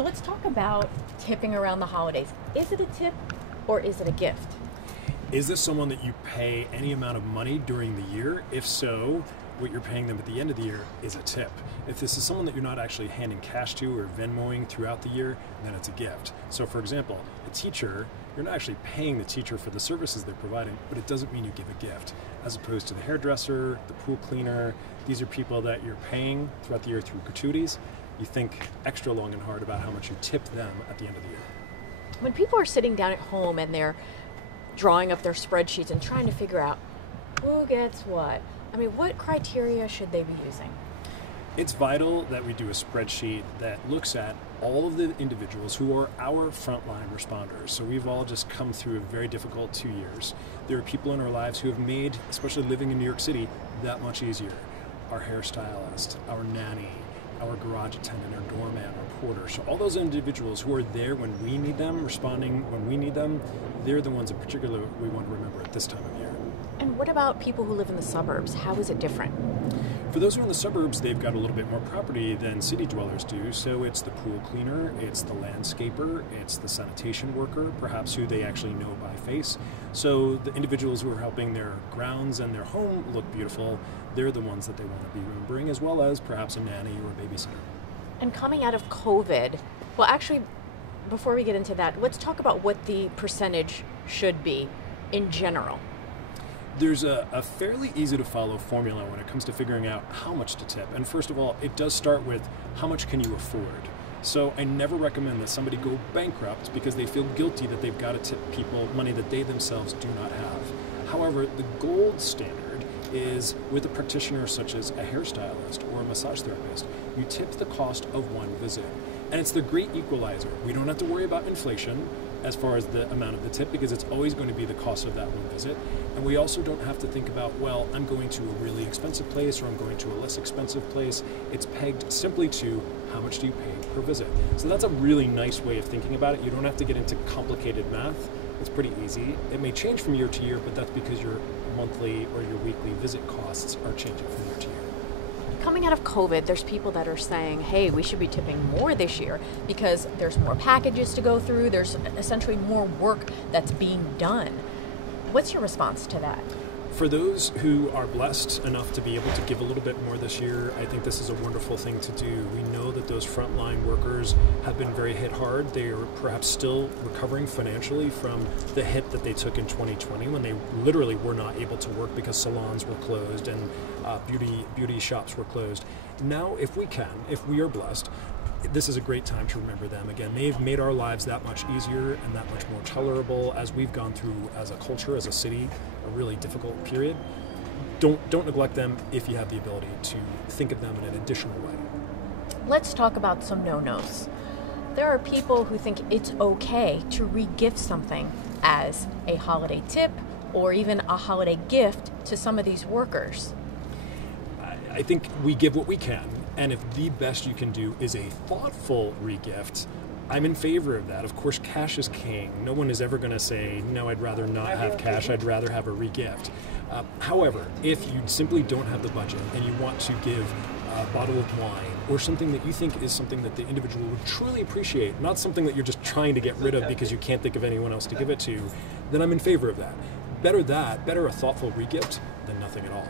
So let's talk about tipping around the holidays. Is it a tip or is it a gift? Is this someone that you pay any amount of money during the year? If so, what you're paying them at the end of the year is a tip. If this is someone that you're not actually handing cash to or Venmoing throughout the year, then it's a gift. So for example, a teacher, you're not actually paying the teacher for the services they're providing, but it doesn't mean you give a gift. As opposed to the hairdresser, the pool cleaner, these are people that you're paying throughout the year through gratuities. You think extra long and hard about how much you tip them at the end of the year. When people are sitting down at home and they're drawing up their spreadsheets and trying to figure out who gets what, I mean, what criteria should they be using? It's vital that we do a spreadsheet that looks at all of the individuals who are our frontline responders. So we've all just come through a very difficult 2 years. There are people in our lives who have made, especially living in New York City, that much easier. Our hairstylist, our nanny, our garage attendant, our doorman, our porter. So all those individuals who are there when we need them, responding when we need them, they're the ones in particular we want to remember at this time of year. And what about people who live in the suburbs? How is it different? For those who are in the suburbs, they've got a little bit more property than city dwellers do. So it's the pool cleaner, it's the landscaper, it's the sanitation worker, perhaps who they actually know by face. So the individuals who are helping their grounds and their home look beautiful, they're the ones that they want to be remembering, as well as perhaps a nanny or a babysitter. And coming out of COVID, well, actually, before we get into that, let's talk about what the percentage should be in general. There's a fairly easy to follow formula when it comes to figuring out how much to tip. And first of all, it does start with how much can you afford? So I never recommend that somebody go bankrupt because they feel guilty that they've got to tip people money that they themselves do not have. However, the gold standard is with a practitioner such as a hairstylist or a massage therapist. You tip the cost of one visit. And it's the great equalizer. We don't have to worry about inflation as far as the amount of the tip because it's always going to be the cost of that one visit. And we also don't have to think about, well, I'm going to a really expensive place or I'm going to a less expensive place. It's pegged simply to how much do you pay per visit. So that's a really nice way of thinking about it. You don't have to get into complicated math. It's pretty easy. It may change from year to year, but that's because your monthly or your weekly visit costs are changing from year to year. Coming out of COVID, there's people that are saying, hey, we should be tipping more this year because there's more packages to go through. There's essentially more work that's being done. What's your response to that? For those who are blessed enough to be able to give a little bit more this year, I think this is a wonderful thing to do. We know that those frontline workers have been very hit hard. They are perhaps still recovering financially from the hit that they took in 2020 when they literally were not able to work because salons were closed and beauty shops were closed. Now, if we are blessed, this is a great time to remember them. Again, they've made our lives that much easier and that much more tolerable as we've gone through as a culture, as a city, a really difficult period. Don't neglect them if you have the ability to think of them in an additional way. Let's talk about some no-nos. There are people who think it's okay to re-gift something as a holiday tip or even a holiday gift to some of these workers. I think we give what we can. And if the best you can do is a thoughtful regift, I'm in favor of that. Of course, cash is king. No one is ever going to say, no, I'd rather not have cash, I'd rather have a regift. However, if you simply don't have the budget and you want to give a bottle of wine or something that you think is something that the individual would truly appreciate, not something that you're just trying to get rid of because you can't think of anyone else to give it to, then I'm in favor of that. Better a thoughtful regift than nothing at all.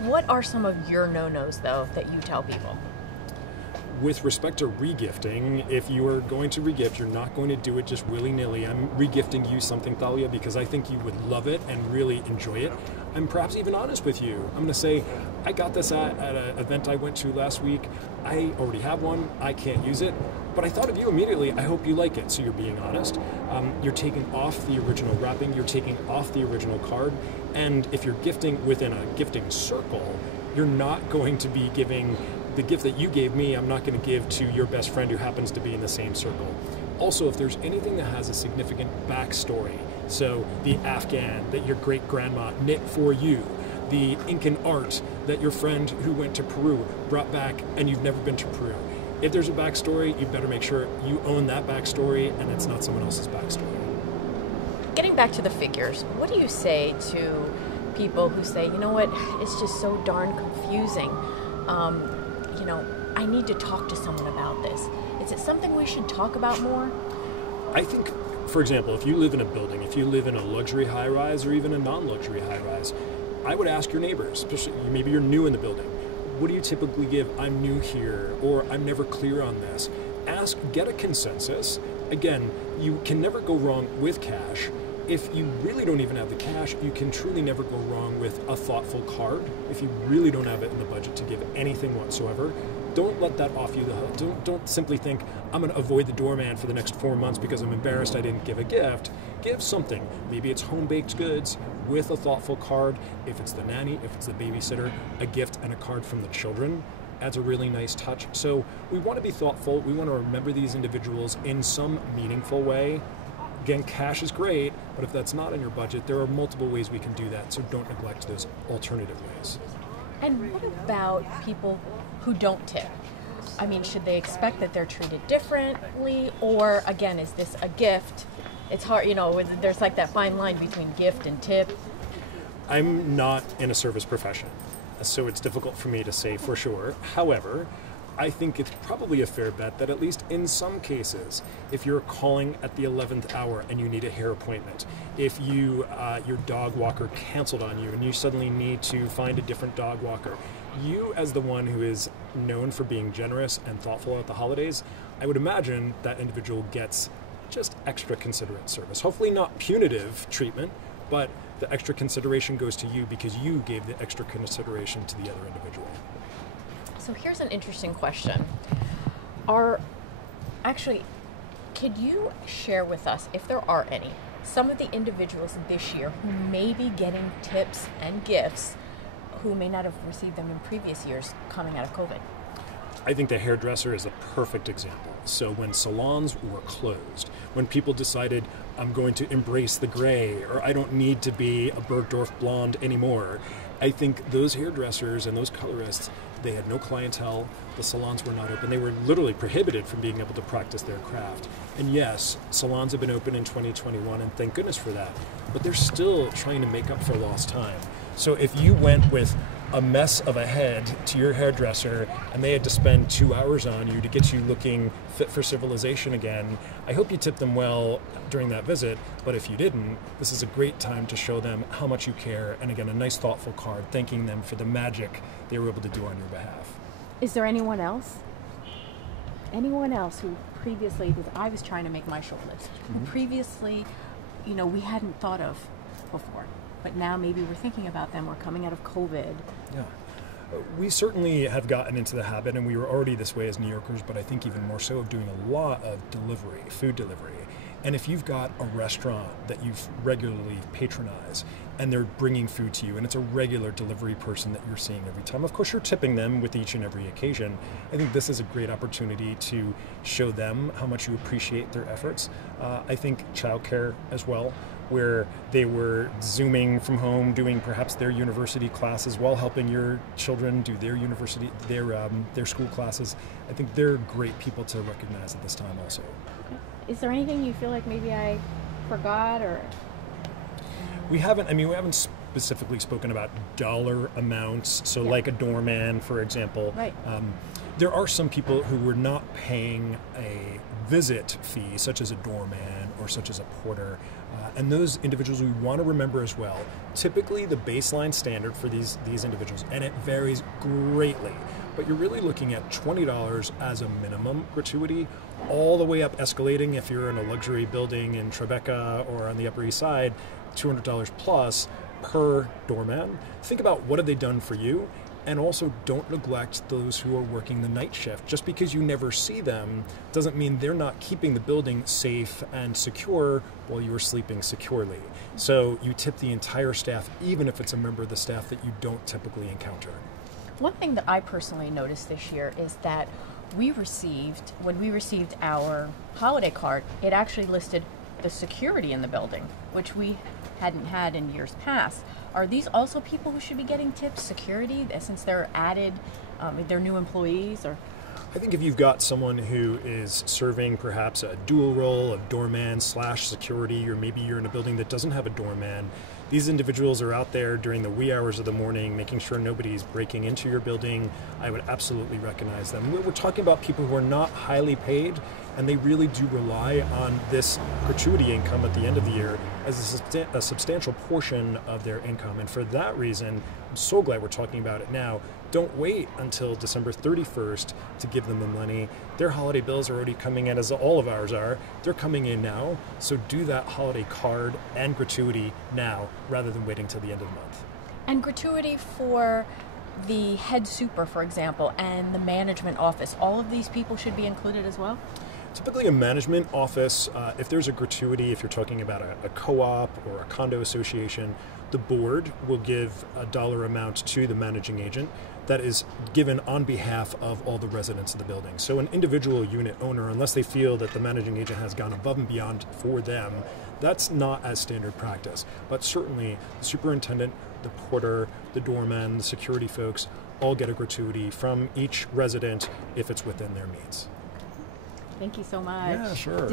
What are some of your no-nos, though, that you tell people? With respect to regifting, if you are going to regift, you're not going to do it just willy-nilly. I'm regifting you something, Thalia, because I think you would love it and really enjoy it. I'm perhaps even honest with you. I'm going to say, I got this at an event I went to last week. I already have one. I can't use it. But I thought of you immediately. I hope you like it. So you're being honest. You're taking off the original wrapping. You're taking off the original card. And if you're gifting within a gifting circle, you're not going to be giving the gift that you gave me, I'm not going to give to your best friend who happens to be in the same circle. Also, if there's anything that has a significant backstory, so the Afghan that your great-grandma knit for you, the Incan art that your friend who went to Peru brought back and you've never been to Peru. If there's a backstory, you better make sure you own that backstory and it's not someone else's backstory. Getting back to the figures, what do you say to people who say, you know what, it's just so darn confusing. I need to talk to someone about this. It Is it something we should talk about more? I think, for example, if you live in a building, if you live in a luxury high-rise or even a non-luxury high-rise, I would ask your neighbors, especially maybe you're new in the building, what do you typically give? I'm new here, or I'm never clear on this. Get a consensus. Again, you can never go wrong with cash. If you really don't even have the cash, you can truly never go wrong with a thoughtful card. If you really don't have it in the budget to give anything whatsoever, don't let that off you the hook. Don't simply think, I'm going to avoid the doorman for the next 4 months because I'm embarrassed I didn't give a gift. Give something. Maybe it's home-baked goods with a thoughtful card. If it's the nanny, if it's the babysitter, a gift and a card from the children adds a really nice touch. So we want to be thoughtful. We want to remember these individuals in some meaningful way. Again, cash is great, but if that's not in your budget, there are multiple ways we can do that, so don't neglect those alternative ways. And what about people who don't tip? I mean, should they expect that they're treated differently? Or, again, is this a gift? It's hard, there's like that fine line between gift and tip. I'm not in a service profession, so it's difficult for me to say for sure. However, I think it's probably a fair bet that at least in some cases, if you're calling at the 11th hour and you need a hair appointment, if your dog walker canceled on you and you suddenly need to find a different dog walker, you as the one who is known for being generous and thoughtful at the holidays, I would imagine that individual gets just extra considerate service. Hopefully not punitive treatment, but the extra consideration goes to you because you gave the extra consideration to the other individual. So here's an interesting question. Could you share with us, if there are any, some of the individuals this year who may be getting tips and gifts who may not have received them in previous years coming out of COVID? I think the hairdresser is a perfect example. So when salons were closed, when people decided, I'm going to embrace the gray, or I don't need to be a Bergdorf blonde anymore, I think those hairdressers and those colorists, they had no clientele, the salons were not open, they were literally prohibited from being able to practice their craft. And yes, salons have been open in 2021, and thank goodness for that, but they're still trying to make up for lost time. So if you went with a mess of a head to your hairdresser and they had to spend 2 hours on you to get you looking fit for civilization again, I hope you tipped them well during that visit, but if you didn't, this is a great time to show them how much you care, and again, a nice thoughtful card thanking them for the magic they were able to do on your behalf. Is there anyone else? Anyone else who previously, because I was trying to make my short list, who previously, we hadn't thought of before, but now maybe we're thinking about them, we're coming out of COVID. Yeah. We certainly have gotten into the habit, and we were already this way as New Yorkers, but I think even more so, of doing a lot of delivery, food delivery. And if you've got a restaurant that you regularly patronize and they're bringing food to you and it's a regular delivery person that you're seeing every time, of course you're tipping them with each and every occasion. I think this is a great opportunity to show them how much you appreciate their efforts. I think childcare as well, where they were Zooming from home, doing perhaps their university classes while helping your children do their university, their school classes. I think they're great people to recognize at this time also. Is there anything you feel like maybe I forgot, or? We haven't specifically spoken about dollar amounts. So like a doorman, for example. Right. There are some people who were not paying a visit fee, such as a doorman or such as a porter. And those individuals we want to remember as well. Typically the baseline standard for these individuals, and it varies greatly, but you're really looking at $20 as a minimum gratuity, all the way up escalating if you're in a luxury building in Tribeca or on the Upper East Side, $200 plus per doorman. Think about what have they done for you, and also don't neglect those who are working the night shift. Just because you never see them doesn't mean they're not keeping the building safe and secure while you are sleeping securely. So you tip the entire staff, even if it's a member of the staff that you don't typically encounter. One thing that I personally noticed this year is that when we received our holiday card, it actually listed the security in the building, which we hadn't had in years past. Are these also people who should be getting tips, security, since they're added, they're new employees? Or I think if you've got someone who is serving perhaps a dual role of doorman / security, or maybe you're in a building that doesn't have a doorman, These individuals are out there during the wee hours of the morning, making sure nobody's breaking into your building. I would absolutely recognize them. We're talking about people who are not highly paid, and they really do rely on this gratuity income at the end of the year as a substantial portion of their income. And for that reason, I'm so glad we're talking about it now. Don't wait until December 31st to give them the money. Their holiday bills are already coming in, as all of ours are. They're coming in now, so do that holiday card and gratuity now rather than waiting till the end of the month. And gratuity for the head super, for example, and the management office, all of these people should be included as well? Typically a management office, if there's a gratuity, if you're talking about a co-op or a condo association, the board will give a dollar amount to the managing agent that is given on behalf of all the residents of the building. So an individual unit owner, unless they feel that the managing agent has gone above and beyond for them, that's not as standard practice. But certainly the superintendent, the porter, the doorman, the security folks all get a gratuity from each resident if it's within their means. Thank you so much. Yeah, sure.